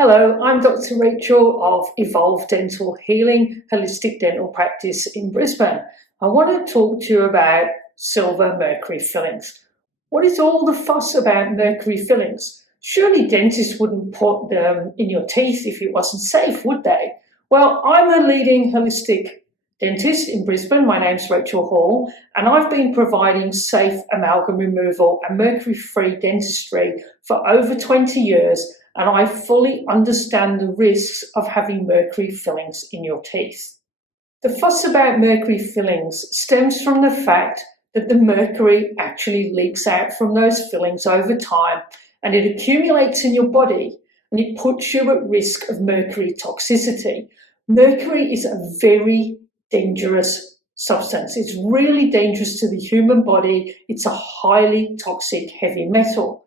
Hello, I'm Dr. Rachel of Evolve Dental Healing Holistic Dental Practice in Brisbane. I want to talk to you about silver mercury fillings. What is all the fuss about mercury fillings? Surely dentists wouldn't put them in your teeth if it wasn't safe, would they? Well, I'm a leading holistic dentist in Brisbane. My name's Rachel Hall, and I've been providing safe amalgam removal and mercury-free dentistry for over 20 years, and I fully understand the risks of having mercury fillings in your teeth. The fuss about mercury fillings stems from the fact that the mercury actually leaks out from those fillings over time, and it accumulates in your body, and it puts you at risk of mercury toxicity. Mercury is a very dangerous substance. It's really dangerous to the human body. It's a highly toxic heavy metal.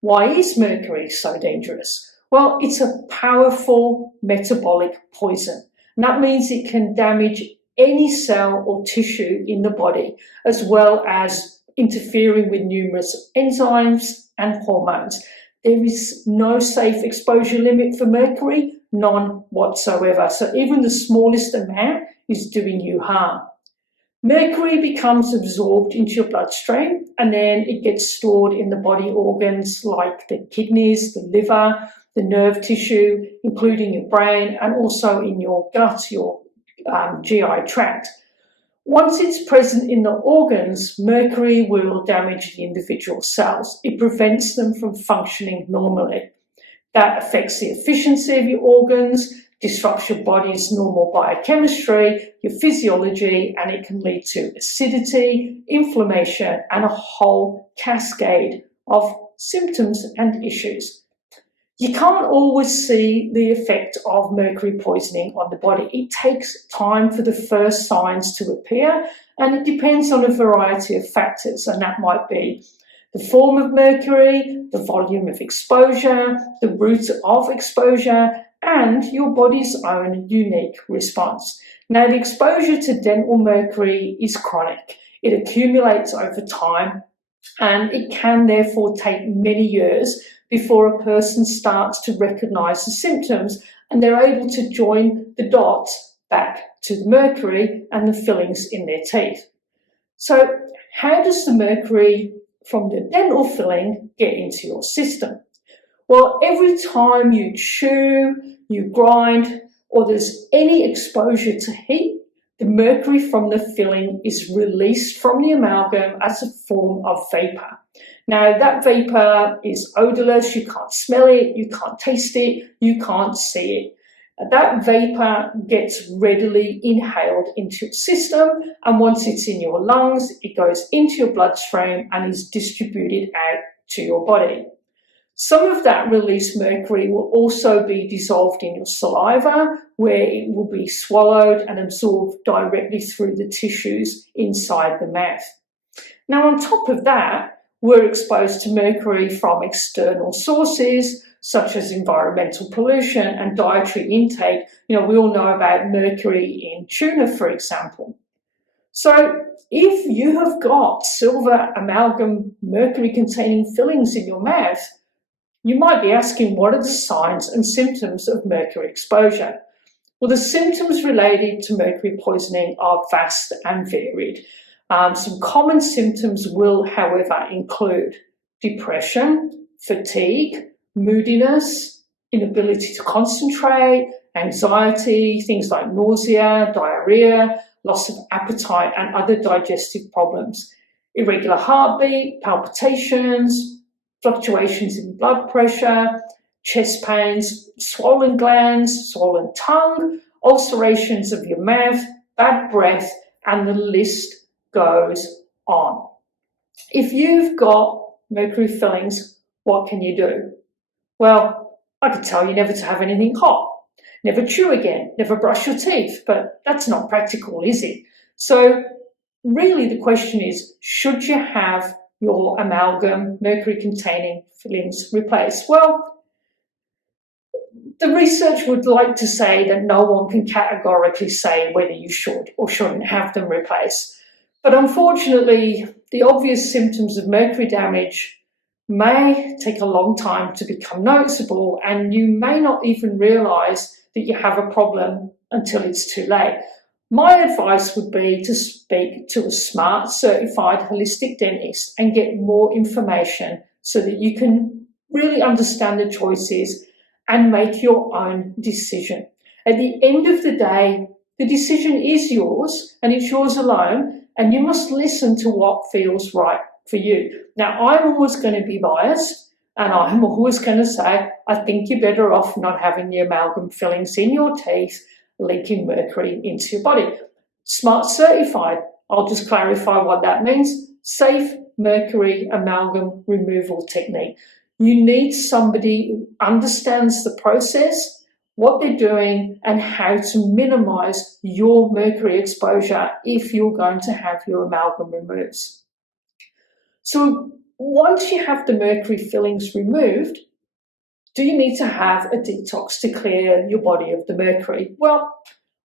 Why is mercury so dangerous? Well, it's a powerful metabolic poison. And that means it can damage any cell or tissue in the body, as well as interfering with numerous enzymes and hormones. There is no safe exposure limit for mercury, none whatsoever. So even the smallest amount is doing you harm. Mercury becomes absorbed into your bloodstream, and then it gets stored in the body organs like the kidneys, the liver, the nerve tissue, including your brain, and also in your gut, your GI tract. Once it's present in the organs, mercury will damage the individual cells. It prevents them from functioning normally. That affects the efficiency of your organs, disrupts your body's normal biochemistry, your physiology, and it can lead to acidity, inflammation, and a whole cascade of symptoms and issues. You can't always see the effect of mercury poisoning on the body. It takes time for the first signs to appear, and it depends on a variety of factors, and that might be the form of mercury, the volume of exposure, the route of exposure, and your body's own unique response. Now, the exposure to dental mercury is chronic. It accumulates over time, and it can therefore take many years before a person starts to recognize the symptoms and they're able to join the dots back to the mercury and the fillings in their teeth. So, how does the mercury from the dental filling get into your system? Well, every time you chew, you grind, or there's any exposure to heat, the mercury from the filling is released from the amalgam as a form of vapor. Now, that vapor is odorless, you can't smell it, you can't taste it, you can't see it. That vapor gets readily inhaled into your system, and once it's in your lungs, it goes into your bloodstream and is distributed out to your body. Some of that released mercury will also be dissolved in your saliva, where it will be swallowed and absorbed directly through the tissues inside the mouth. Now, on top of that, we're exposed to mercury from external sources, such as environmental pollution and dietary intake. We all know about mercury in tuna, for example. So if you have got silver amalgam mercury-containing fillings in your mouth, you might be asking, what are the signs and symptoms of mercury exposure? Well, the symptoms related to mercury poisoning are vast and varied. Some common symptoms will, however, include depression, fatigue, moodiness, inability to concentrate, anxiety, things like nausea, diarrhea, loss of appetite, and other digestive problems, irregular heartbeat, palpitations, fluctuations in blood pressure, chest pains, swollen glands, swollen tongue, ulcerations of your mouth, bad breath, and the list goes on. If you've got mercury fillings, what can you do? Well, I could tell you never to have anything hot, never chew again, never brush your teeth, but that's not practical, is it? So really the question is, should you have your amalgam mercury-containing fillings replaced? Well, the research would like to say that no one can categorically say whether you should or shouldn't have them replaced. But unfortunately, the obvious symptoms of mercury damage may take a long time to become noticeable, and you may not even realise that you have a problem until it's too late. My advice would be to speak to a smart, certified holistic dentist and get more information so that you can really understand the choices and make your own decision. At the end of the day, the decision is yours and it's yours alone, and you must listen to what feels right for you. Now, I'm always going to be biased, and I'm always going to say, I think you're better off not having the amalgam fillings in your teeth, leaking mercury into your body. Smart certified, I'll just clarify what that means. Safe mercury amalgam removal technique. You need somebody who understands the process, what they're doing, and how to minimize your mercury exposure if you're going to have your amalgam removed. So once you have the mercury fillings removed, do you need to have a detox to clear your body of the mercury? Well,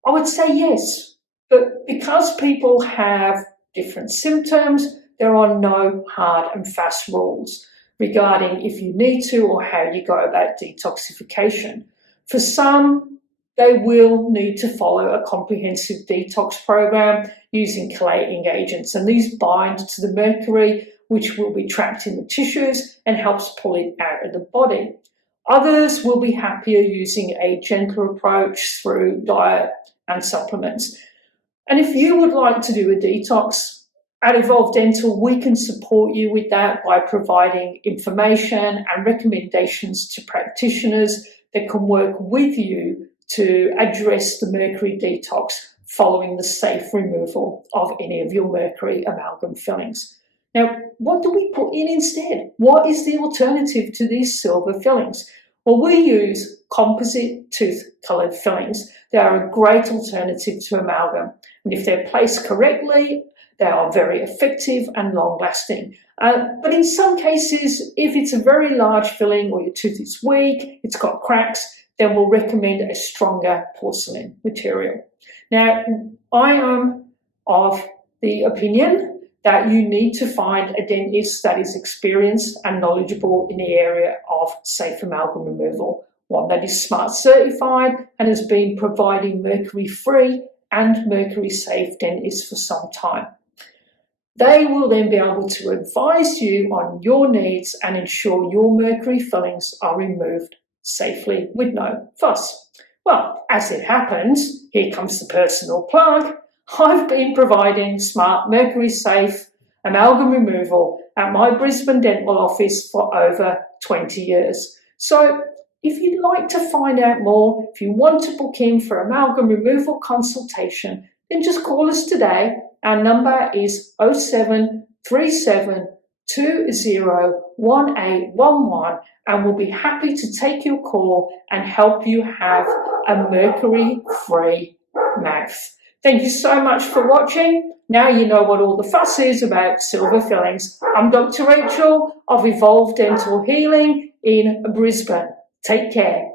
I would say yes, but because people have different symptoms, there are no hard and fast rules regarding if you need to or how you go about detoxification. For some, they will need to follow a comprehensive detox program using chelating agents, and these bind to the mercury, which will be trapped in the tissues and helps pull it out of the body. Others will be happier using a gentler approach through diet and supplements. And if you would like to do a detox, at Evolve Dental, we can support you with that by providing information and recommendations to practitioners that can work with you to address the mercury detox following the safe removal of any of your mercury amalgam fillings. Now, what do we put in instead? What is the alternative to these silver fillings? Well, we use composite tooth-coloured fillings. They are a great alternative to amalgam, and if they're placed correctly, they are very effective and long-lasting. But in some cases, if it's a very large filling or your tooth is weak, it's got cracks, then we'll recommend a stronger porcelain material. Now, I am of the opinion that you need to find a dentist that is experienced and knowledgeable in the area of safe amalgam removal, one that is smart certified and has been providing mercury-free and mercury-safe dentists for some time. They will then be able to advise you on your needs and ensure your mercury fillings are removed safely with no fuss. Well, as it happens, here comes the personal plug. I've been providing smart mercury-safe amalgam removal at my Brisbane dental office for over 20 years. So if you'd like to find out more, if you want to book in for amalgam removal consultation, then just call us today. Our number is 0737 201811, and we'll be happy to take your call and help you have a mercury-free mouth. Thank you so much for watching. Now you know what all the fuss is about silver fillings. I'm Dr. Rachel of Evolve Dental Healing in Brisbane. Take care.